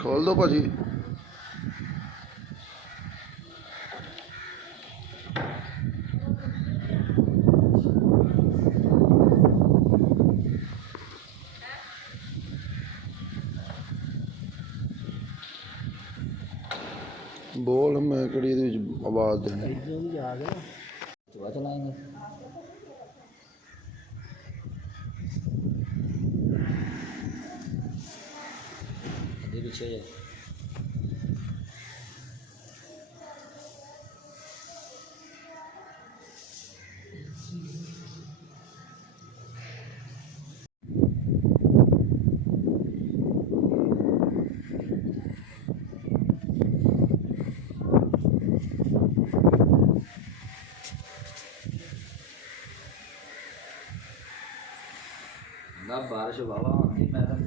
खोल दो भाजी। बोल मैं कड़ी आवाज देनी चलाएंगे। पीछे ना बारिश बाबा होती मैडम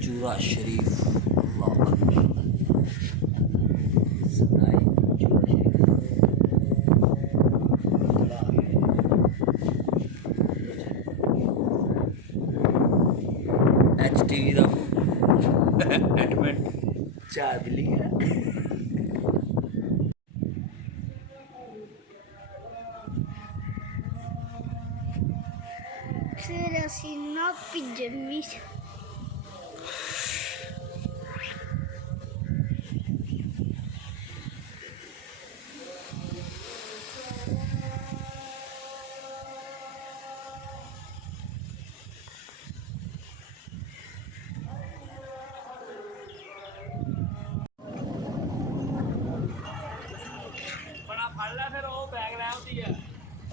चूरा शरीफ HTV का एडमिट चार बिल्ली है। फिर ਅਸੀਂ ਨਾ ਪਿਜਨ ਵੀ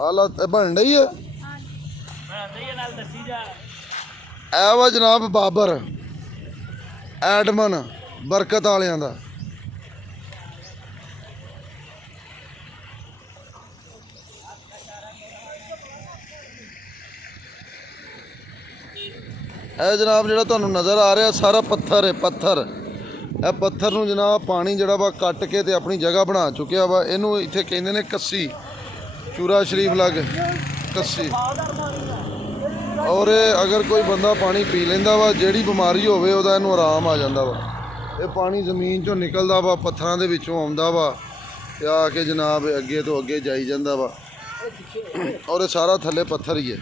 हालत बन रही है। ए वा जनाब बाबर एडमन बरकत वालियां दा जनाब जो नज़र आ रहा सारा पत्थर है। पत्थर ए पत्थर नूं जनाब पानी जड़ा वा कट के ते अपनी जगह बना चुकिया वा। इनू इत्थे कहंदे ने कस्सी चूरा शरीफ लग कस्सी। और अगर कोई बंदा पानी पी लेंदा वा जिहड़ी बीमारी होवे ओहदा इनू आराम आ जांदा वा। ये पानी जमीन चों निकलदा वा पत्थरां दे विचों आउंदा वा ते आके जनाब अगे तो अगे जाई जांदा वा और ये सारा थल्ले पत्थर ही है।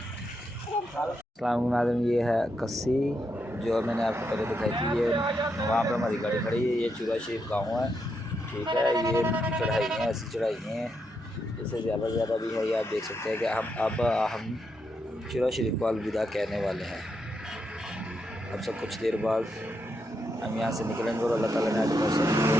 अस्सलाम वालेकुम। ये है कस्सी जो मैंने आपको पहले दिखाई थी। ये वहाँ पर हमारी गाड़ी खड़ी है। ये चूरा शरीफ गाँव है, ठीक है। ये चढ़ाई हैं, ऐसी चढ़ाई हैं, इससे ज़्यादा भी है। ये आप देख सकते हैं कि हम चूरा शरीफ को अलविदा कहने वाले हैं। अब सब कुछ देर बाद हम यहाँ से निकलेंगे और अल्लाह ताला ने